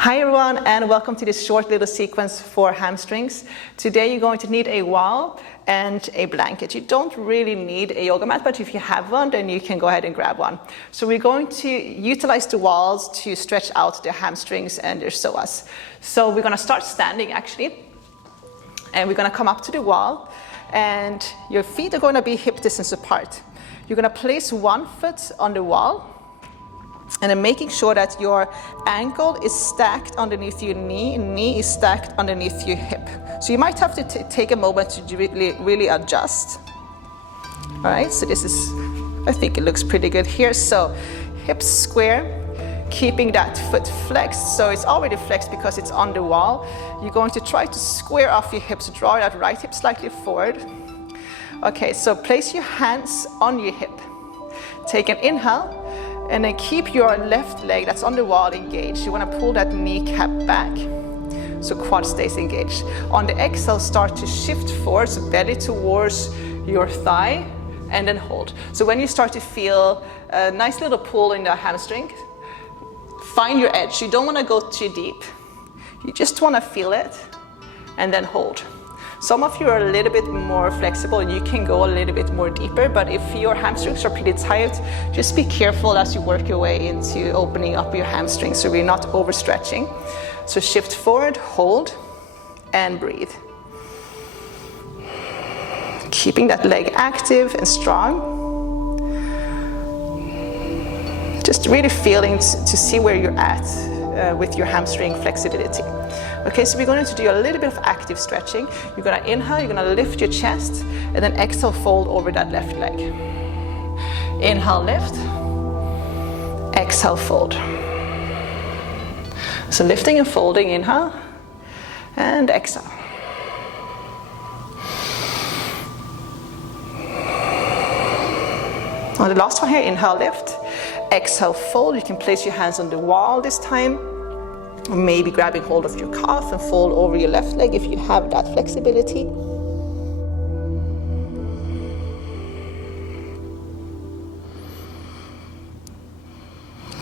Hi everyone, and welcome to this short little sequence for hamstrings. Today you're going to need a wall and a blanket. You don't really need a yoga mat, but if you have one, then you can go ahead and grab one. So we're going to utilize the walls to stretch out the hamstrings and their psoas. So we're going to start standing actually, and we're going to come up to the wall, and your feet are going to be hip distance apart. You're going to place one foot on the wall, and then making sure that your ankle is stacked underneath your knee is stacked underneath your hip. So you might have to take a moment to really adjust. All right, so this is, I think it looks pretty good here. So hips square, keeping that foot flexed. So it's already flexed because it's on the wall. You're going to try to square off your hips, draw that right hip slightly forward. Okay, so place your hands on your hip. Take an inhale. And then keep your left leg that's on the wall engaged. You want to pull that kneecap back so quad stays engaged. On the exhale, start to shift forward, so belly towards your thigh, and then hold. So when you start to feel a nice little pull in the hamstring, find your edge. You don't want to go too deep. You just want to feel it, and then hold. Some of you are a little bit more flexible and you can go a little bit more deeper, but if your hamstrings are pretty tight, just be careful as you work your way into opening up your hamstrings so we're not overstretching. So shift forward, hold, and breathe. Keeping that leg active and strong. Just really feeling to see where you're at with your hamstring flexibility. Okay, so we're going to do a little bit of active stretching. You're going to inhale, you're going to lift your chest, and then exhale, fold over that left leg. Inhale, lift. Exhale, fold. So lifting and folding, inhale, and exhale. On the last one here, inhale, lift. Exhale, fold. You can place your hands on the wall this time. Maybe grabbing hold of your calf and fold over your left leg if you have that flexibility.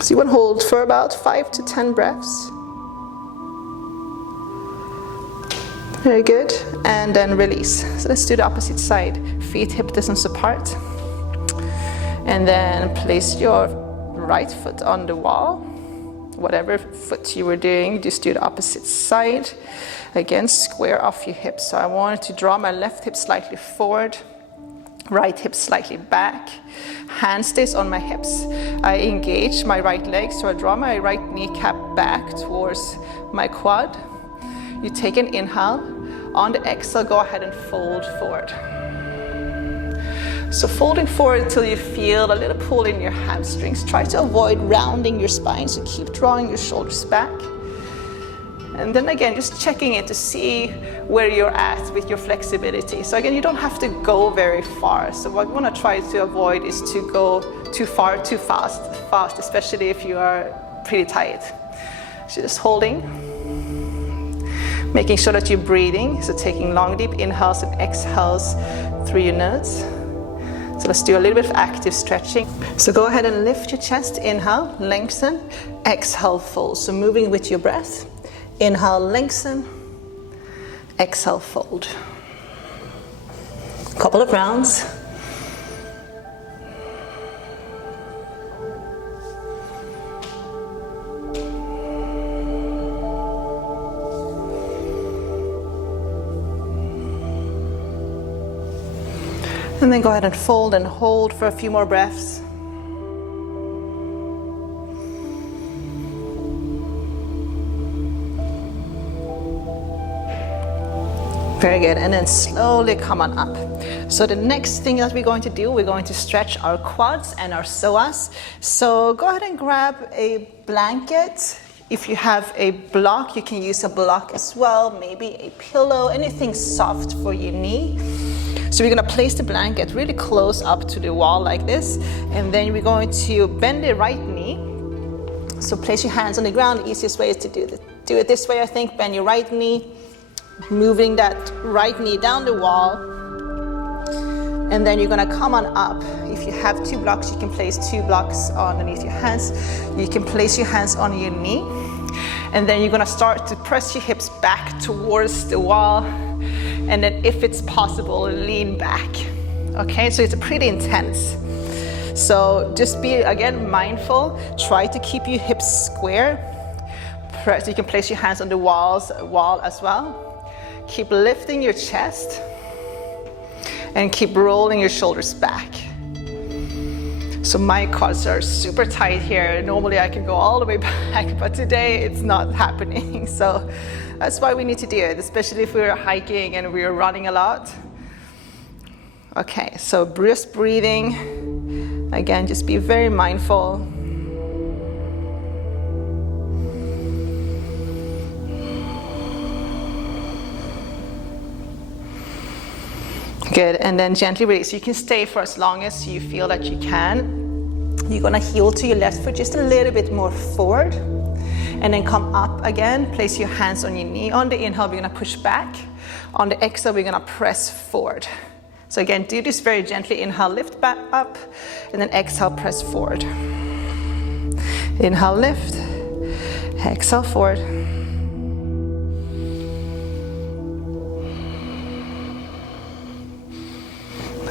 So you want to hold for about 5 to 10 breaths. Very good. And then release. So let's do the opposite side. Feet hip distance apart. And then place your right foot on the wall. Whatever foot you were doing, just do the opposite side. Again, square off your hips. So I wanted to draw my left hip slightly forward, right hip slightly back. Hand stays on my hips. I engage my right leg, so I draw my right kneecap back towards my quad. You take an inhale. On the exhale, go ahead and fold forward. So folding forward until you feel a little pull in your hamstrings. Try to avoid rounding your spine, so keep drawing your shoulders back. And then again, just checking in to see where you're at with your flexibility. So again, you don't have to go very far. So what we want to try to avoid is to go too far, too fast, especially if you are pretty tight. So just holding, making sure that you're breathing. So taking long, deep inhales and exhales through your nose. So let's do a little bit of active stretching. So go ahead and lift your chest, inhale, lengthen, exhale, fold. So moving with your breath, inhale, lengthen, exhale, fold. Couple of rounds. And then go ahead and fold and hold for a few more breaths. Very good, and then slowly come on up. So the next thing that we're going to do, we're going to stretch our quads and our psoas. So go ahead and grab a blanket. If you have a block, you can use a block as well, maybe a pillow, anything soft for your knee. So we're going to place the blanket really close up to the wall like this, and then we're going to bend the right knee. So place your hands on the ground. The easiest way is to do it this way, I think. Bend your right knee, moving that right knee down the wall, and then you're going to come on up. If you have 2 blocks, you can place 2 blocks underneath your hands. You can place your hands on your knee, And then you're gonna start to press your hips back towards the wall. And then if it's possible, lean back. Okay, so it's pretty intense. So just be, again, mindful. Try to keep your hips square. Press, you can place your hands on the wall as well. Keep lifting your chest and keep rolling your shoulders back. So my quads are super tight here. Normally I can go all the way back, but today it's not happening. So that's why we need to do it, especially if we're hiking and we're running a lot. Okay, so just breathing. Again, just be very mindful. Good, and then gently release. You can stay for as long as you feel that you can. You're gonna heel to your left foot just a little bit more forward. And then come up again, place your hands on your knee. On the inhale, we're gonna push back. On the exhale, we're gonna press forward. So again, do this very gently. Inhale, lift back up, and then exhale, press forward. Inhale, lift, exhale, forward.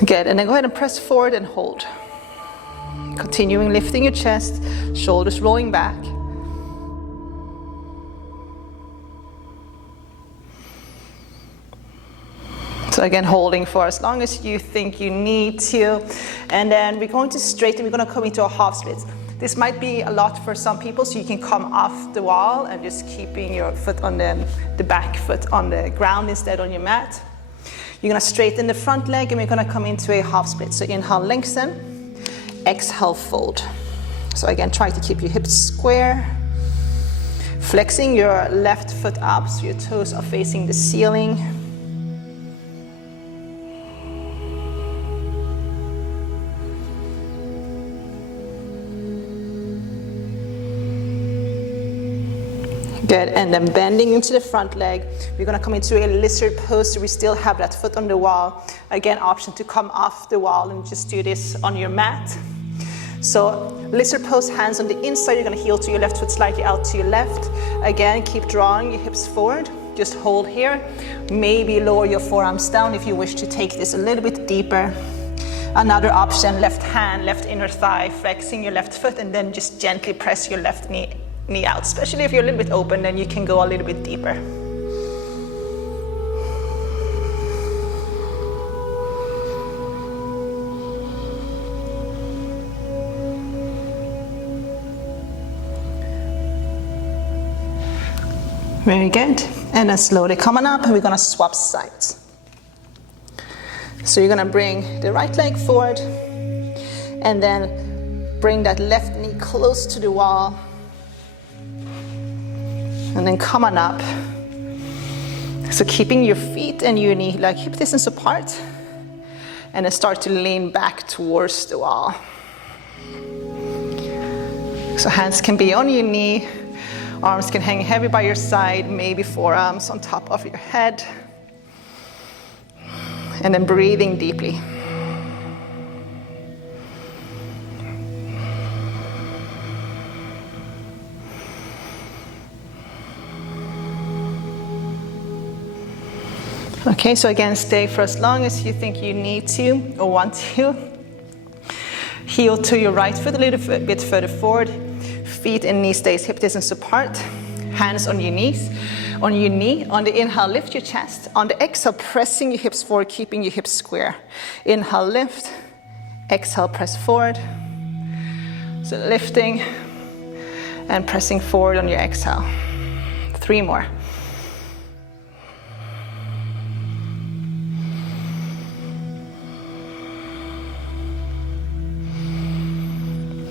Good, and then go ahead and press forward and hold. Continuing lifting your chest, shoulders rolling back. So again, holding for as long as you think you need to. And then we're going to straighten, we're going to come into a half split. This might be a lot for some people, so you can come off the wall and just keeping your foot on the back foot on the ground instead on your mat. You're going to straighten the front leg and we're going to come into a half split. So inhale, lengthen, exhale, fold. So again, try to keep your hips square. Flexing your left foot up so your toes are facing the ceiling. Good, and then bending into the front leg. We're gonna come into a lizard pose, so we still have that foot on the wall. Again, option to come off the wall and just do this on your mat. So lizard pose, hands on the inside. You're gonna heel to your left foot slightly out to your left. Again, keep drawing your hips forward. Just hold here. Maybe lower your forearms down if you wish to take this a little bit deeper. Another option, left hand, left inner thigh, flexing your left foot, and then just gently press your left knee out. Especially if you're a little bit open, then you can go a little bit deeper. Very good. And then slowly coming up, and we're gonna swap sides. So you're gonna bring the right leg forward, and then bring that left knee close to the wall. And then come on up. So keeping your feet and your knee like hip distance apart. And then start to lean back towards the wall. So hands can be on your knee. Arms can hang heavy by your side. Maybe forearms on top of your head. And then breathing deeply. Okay, so again, stay for as long as you think you need to or want to. Heel to your right foot a little bit further forward. Feet and knees stays hip distance apart. Hands on your knees. On your knee, on the inhale, lift your chest. On the exhale, pressing your hips forward, keeping your hips square. Inhale, lift. Exhale, press forward. So lifting and pressing forward on your exhale. 3 more.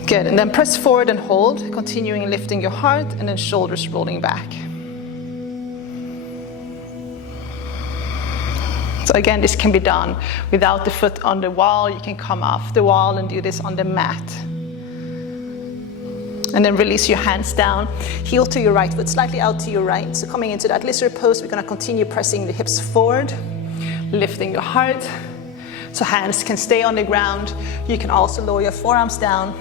Good, and then press forward and hold, continuing lifting your heart and then shoulders rolling back. So again, this can be done without the foot on the wall. You can come off the wall and do this on the mat. And then release your hands down, heel to your right foot, slightly out to your right. So coming into that lizard pose, we're gonna continue pressing the hips forward, lifting your heart. So hands can stay on the ground. You can also lower your forearms down.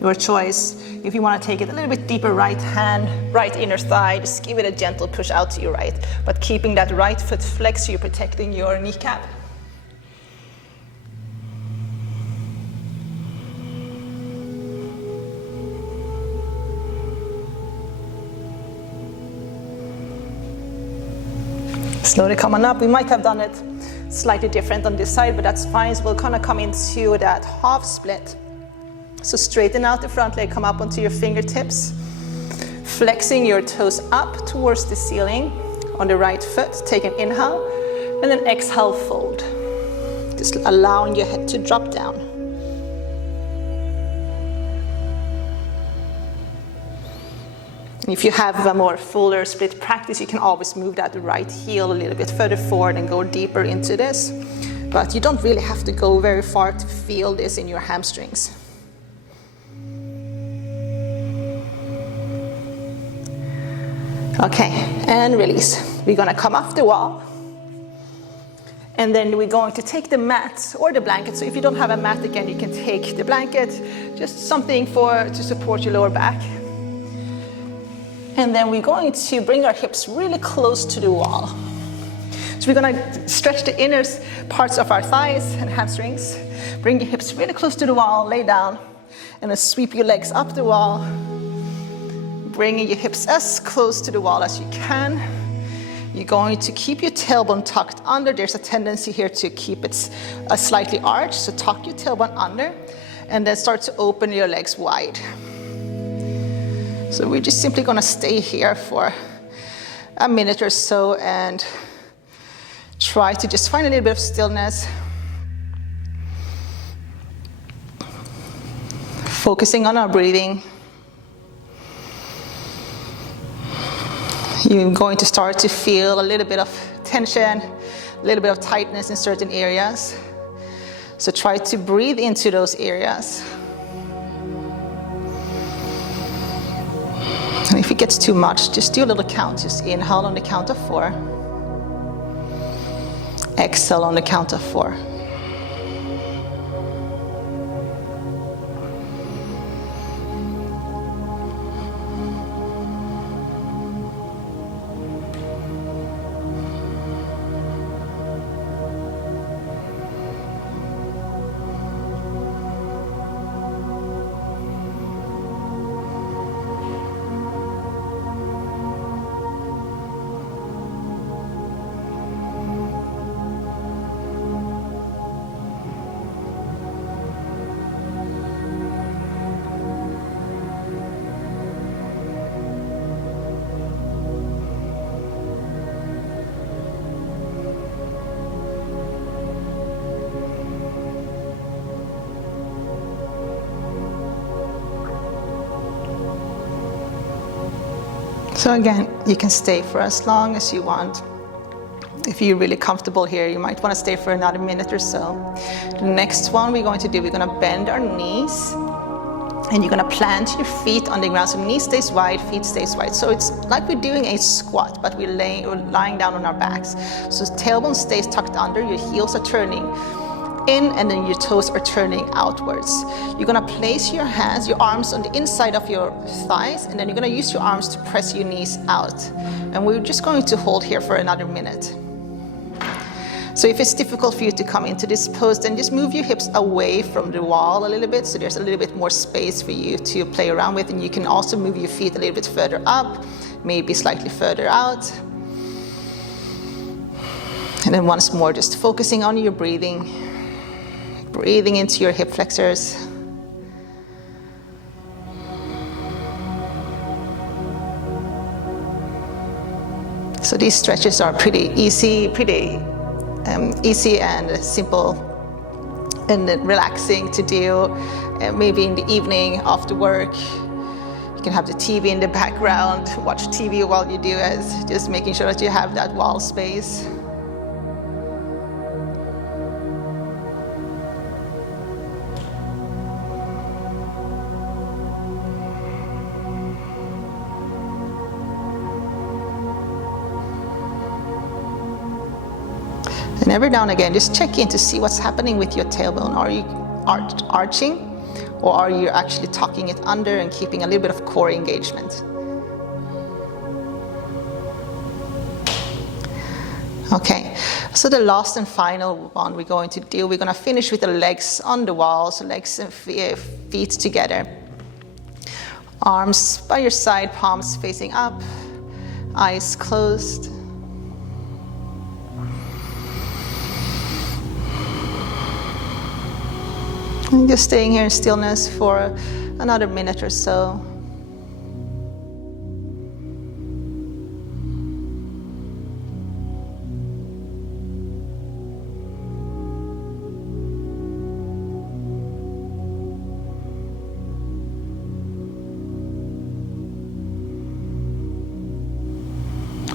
Your choice. If you want to take it a little bit deeper, right hand, right inner thigh, just give it a gentle push out to your right. But keeping that right foot flexed, you're protecting your kneecap. Slowly coming up. We might have done it slightly different on this side, but that's fine. So we'll kind of come into that half split. So straighten out the front leg, come up onto your fingertips, flexing your toes up towards the ceiling on the right foot. Take an inhale, and then exhale, fold. Just allowing your head to drop down. If you have a more fuller split practice, you can always move that right heel a little bit further forward and go deeper into this. But you don't really have to go very far to feel this in your hamstrings. Okay, and release. We're gonna come off the wall. And then we're going to take the mat or the blanket. So if you don't have a mat, again, you can take the blanket, just something to support your lower back. And then we're going to bring our hips really close to the wall. So we're gonna stretch the inner parts of our thighs and hamstrings. Bring your hips really close to the wall, lay down, and then sweep your legs up the wall. Bringing your hips as close to the wall as you can. You're going to keep your tailbone tucked under. There's a tendency here to keep it slightly arched, so tuck your tailbone under, and then start to open your legs wide. So we're just simply gonna stay here for a minute or so and try to just find a little bit of stillness. Focusing on our breathing. You're going to start to feel a little bit of tension, a little bit of tightness in certain areas. So try to breathe into those areas. And if it gets too much, just do a little count. Just inhale on the count of 4. Exhale on the count of 4. So again, you can stay for as long as you want. If you're really comfortable here, you might want to stay for another minute or so. The next one we're going to do, we're going to bend our knees, and you're going to plant your feet on the ground. So knee stays wide, feet stays wide. So it's like we're doing a squat, but we're lying down on our backs. So tailbone stays tucked under, your heels are turning in, and then your toes are turning outwards. You're gonna place your hands, your arms on the inside of your thighs, and then you're gonna use your arms to press your knees out. And we're just going to hold here for another minute. So if it's difficult for you to come into this pose, then just move your hips away from the wall a little bit, so there's a little bit more space for you to play around with. And you can also move your feet a little bit further up, maybe slightly further out. And then once more, just focusing on your breathing. Breathing into your hip flexors. So these stretches are pretty easy and simple and relaxing to do. Maybe in the evening after work, you can have the TV in the background, watch TV while you do it, just making sure that you have that wall space. And every now and again, just check in to see what's happening with your tailbone. Are you arching, Or are you actually tucking it under and keeping a little bit of core engagement? Okay, so the last and final one we're going to do, we're going to finish with the legs on the wall, so legs and feet together. Arms by your side, palms facing up, eyes closed. And just staying here in stillness for another minute or so.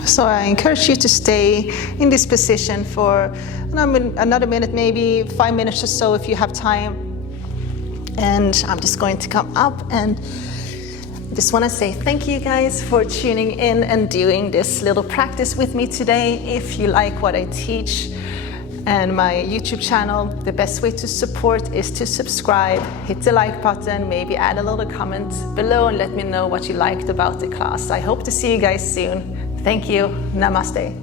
So I encourage you to stay in this position for another minute, maybe 5 minutes or so if you have time. And I'm just going to come up and just want to say thank you guys for tuning in and doing this little practice with me today. If you like what I teach and my YouTube channel, the best way to support is to subscribe, hit the like button, maybe add a little comment below and let me know what you liked about the class. I hope to see you guys soon. Thank you. Namaste.